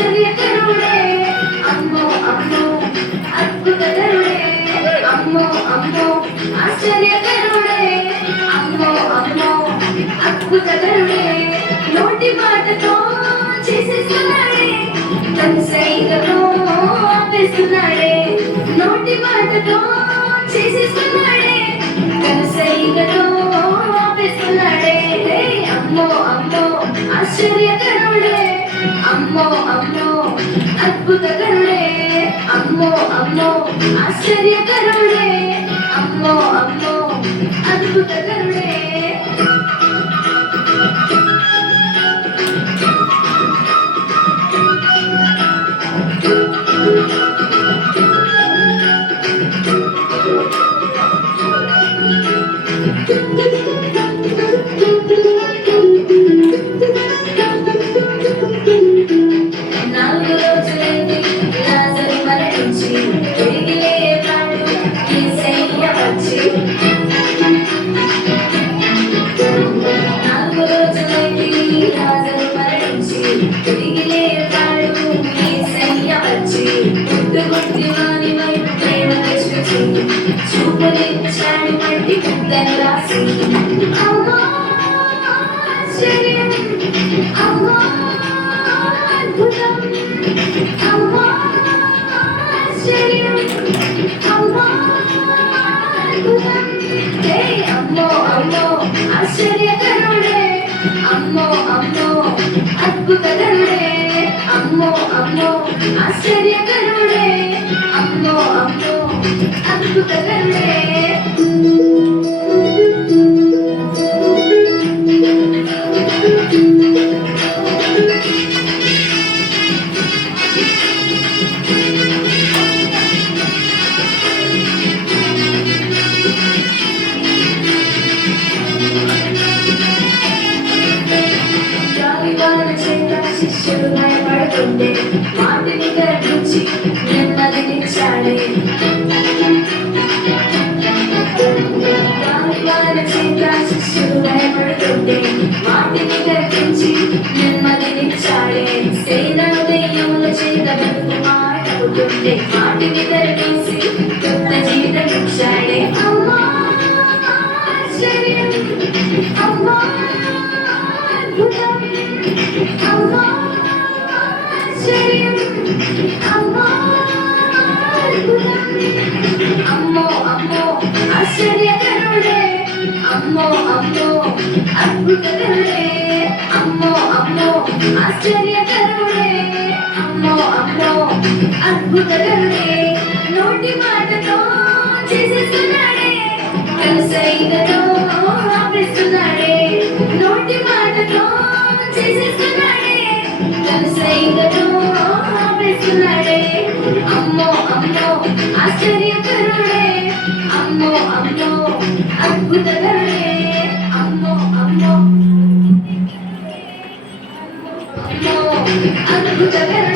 ఆశ్చర్యకరుడే అమ్మో అమ్మో అద్భుతకరుడే అమ్మో అమ్మో ఆశ్చర్యకరుడే అమ్మో అమ్మో అద్భుతకరుడే నోటి మాటతో చేసేస్తున్నాడే కన్సైగతో ఆపేస్తున్నాడే నోటి మాటతో చేసేస్తున్నాడే కన్సైగతో ఆపేస్తున్నాడే అమ్మో అమ్మో ఆశ్చర్యకరుడే అమ్మో అమ్మో అద్భుతకరుడే అమ్మో అమ్మో ఆశ్చర్యకరుడే అమ్మో అమ్మో అద్భుతకరుడే చూపులిచ్చాడు మట్టి ముద్దను రాసి అమ్మో ఆశ్చర్యం అమ్మో అద్భుతం అమ్మో ఆశ్చర్యం అమ్మో అద్భుతం అమ్మో అమ్మో ఆశ్చర్యకరుడే అమ్మో అమ్మో అద్భుతకరుడే అమ్మో అమ్మో ఆశ్చర్యకరుడే అమ్మో అమ్మో అద్భుతకరుడే శిష్యుడు భయపడుతుండే వాటిని గర్భించి నెమ్మదినిచ్చాడే శిష్యుడు భయపడుతుండే వాటిని గర్భించి నెమ్మదినిచ్చాడే సేనా దెయ్యముల చేత బతుకుమారవుతుండే వాటిని గర్భించి కొత్త జీవితమిచ్చాడే అమ్మా ఆశ్చర్యం అమ్మా అద్భుతం అమ్మో ఆశ్చర్యం అమ్మో అద్భుతం అమ్మో అమ్మో ఆశ్చర్యకరుడే అమ్మో అమ్మో అద్భుతకరుడే అమ్మో అమ్మో ఆశ్చర్యకరుడే అమ్మో అమ్మో అద్భుతకరుడే నోటి మాటతో చేసేస్తున్నాడే కలసైగతో ఆపేస్తున్నాడే నోటి మాటతో చేసేస్తున్నాడే కలసైగతో ఆపేస్తున్నాడే అమ్మో అమ్మో ఆశ్చర్యకరుడే అమ్మో అమ్మో అద్భుతకరుడే అమ్మో అమ్మో అమ్మో అద్భుతకరుడే